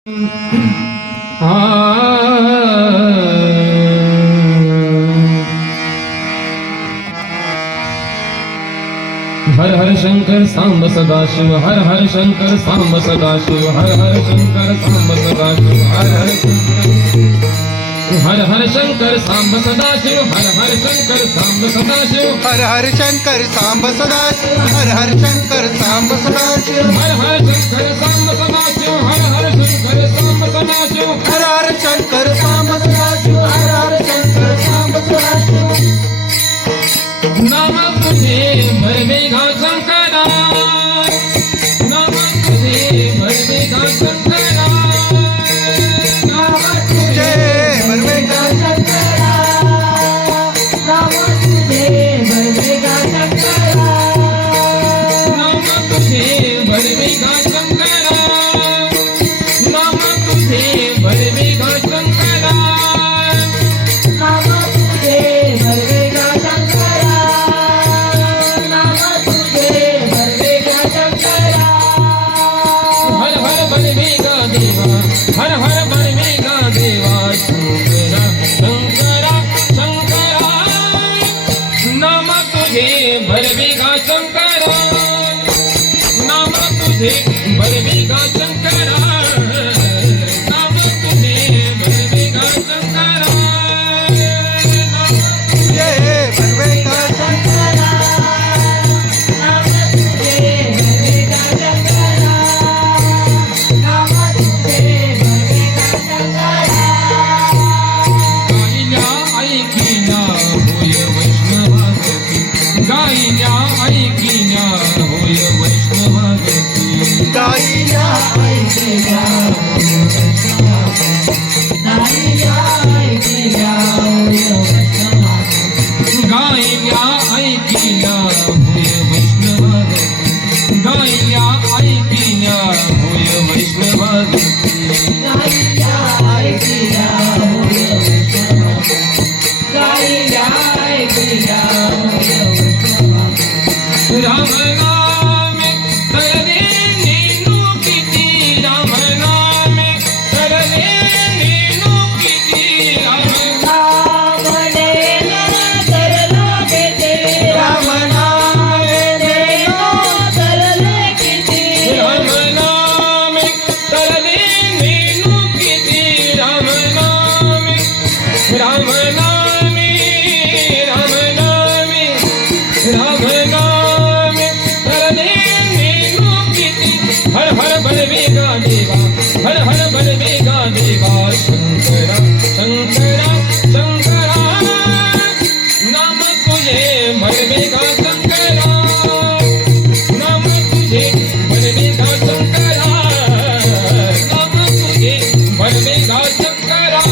हर हर शंकर सांब सदाशिव, हर हर शंकर सांब सदाशिव, हर हर शंकर सांब सदाशिव, हर हर शंकर सांब सदाशिव, हर हर शंकर सांब सदाशिव, हर हर शंकर सांब सदाशिव, हर हर शंकर सांब सदाशिव, हर हर शंकर सांब सदाशिव, हर हर शंकर सांब सदाशिव, हर हर शंकर सांब सदाशिव, हर हर शंकर सांब सदाशिव. नाम तुझे भरवेगा शंकरा, नाम तुझे भरवेगा शंकरा, नाम तुझे भरवेगा शंकरा, नाम तुझे भरवेगा शंकरा, नाम तुझे भरवेगा शंकरा, नाम तुझे भरवेगा शंकरा, नाम तुझे भरवेगा शंकरा, नाम तुझे भरवेगा शंकरा. हर हर भरवेगा देवा, हर हर भरवेगा देवा, शंकरा शंकरा शंकरा, नाम तुझे भरवेगा शंकरा, नाम तुझे भरवेगा शंकरा, नाम तुझे भरवेगा शंकरा, तुझे भरवेगा शंकरा, नाम तुझे भरवेगा शंकरा, नाम तुझे भरवेगा शंकरा. गायल्या ऐकिल्या होय वैष्णवागती, गायल्या ऐकिल्या होय वैष्णवागती, गायल्या ऐकल्या होय वैष्णवागती, गायल्या ऐकल्या होय वैष्णवागती, गायल्या ऐकिल्या होय वैष्णवागती, गायल्या ऐकिल्या होय वैष्णवागती, गायल्या ऐकल्या होय वैष्णवागती, गायल्या ऐकल्या होय वैष्णवागती. राम नामे तरले नेनू किती, राम नामे तरले नेनू किती, राम राम नेनो तरलो किती, राम नाम नेनो तरलो किती, राम नामे तरले नेनू किती, राम नामे राम नामे राम नामे राम नामे तरले नेनू किती. हर हर बलवेगा देवा, हर हर बलवेगा देवा, शंकरा शंकरा शंकरा, नाम तुझे बलवेगा शंकरा, नाम तुझे बलवेगा शंकरा, नाम तुझे बलवेगा शंकरा.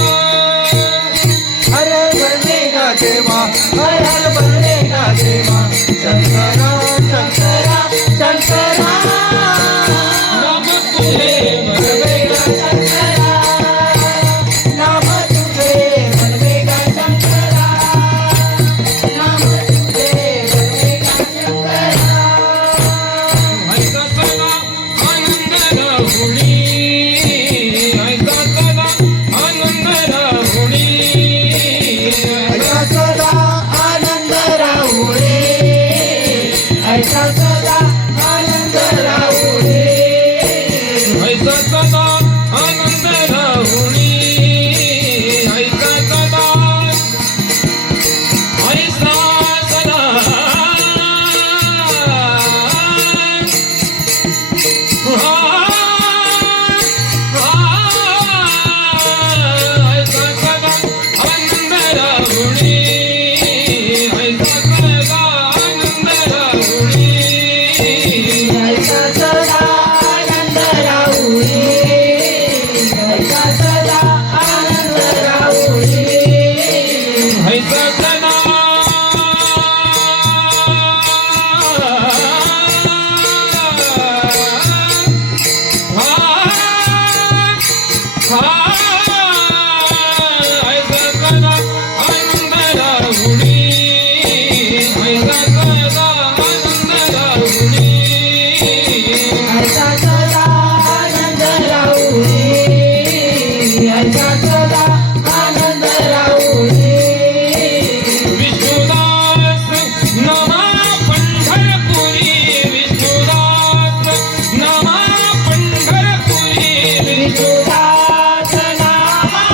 हर बनेगा देवा, हर बनेगा देवा, शंकरा शंकरा शंकरा, नाम तुझे बनेगा शंकरा, नाम तुझे बनेगा शंकरा, नाम तुझे बनेगा शंकरा. ऐसा सदा आनंद राहुणी, ऐसा सदा आनंद राहुणी, ऐसा सदा आनंद राहुळे, ऐसा सदा आनंद राहुळे, ऐसा सदा आनंद राहुणी, ऐसा सदा ऐसा सदा ऐसा सदा आनंद राहुणी, ऐसा सदा आनंद राहुणी, ऐसा सदा आनंद राहुळे, ऐसा सदा आनंद राहुळे, ऐसा सदा ऐसा सदा आनंद राहुणी, ऐसा सदा आनंद राहुणी, ऐसा सदा आनंद राहुळे, माझ्या सदा आनंद राहुरी विष्णुदास नमा पंढरपुरी विष्णुदास नमा पंढरपुरी विष्णुदास नामा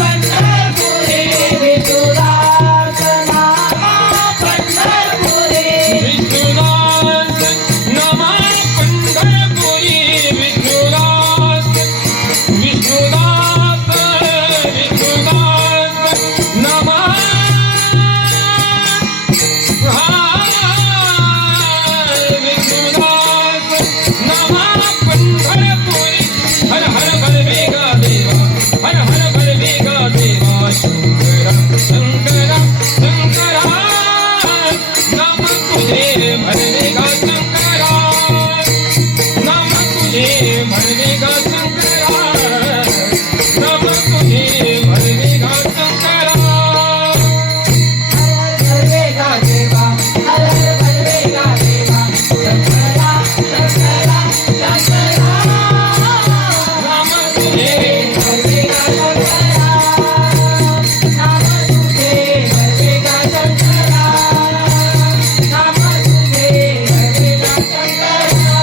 पंढरपुरी विष्णुदास नामा पंढरपुरी विष्णुदास नमा पंढरपुरी विष्णुदास विष्णुदास विष्णुदास नमा विष्णुदास नमा पंढरपुरी हर हर बलवेगा देवा हर हर बलवेगा देवा शंकरा शंकरा शंकरा नाम तुझे भरवेगा शंकरा नाम तुझे भरवेगा शंकरा नाम तुझे भरवेगा शंकरा बलवेगा देवा हर हर बलवेगा देवा शंकरा शंकरा शंकरा नाम तुझे बलवेगा शंकरा नाम तुझे बलवेगा शंकरा नाम तुझे बलवेगा शंकरा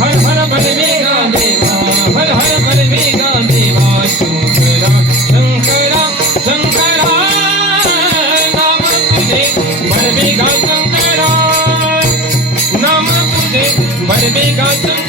हर हर बलवेगा देवा हर हर बलवेगा देवा शंकरा शंकरा शंकरा नाम तुझे बलवेगा शंकरा नाम तुझे बलवेगा शंकरा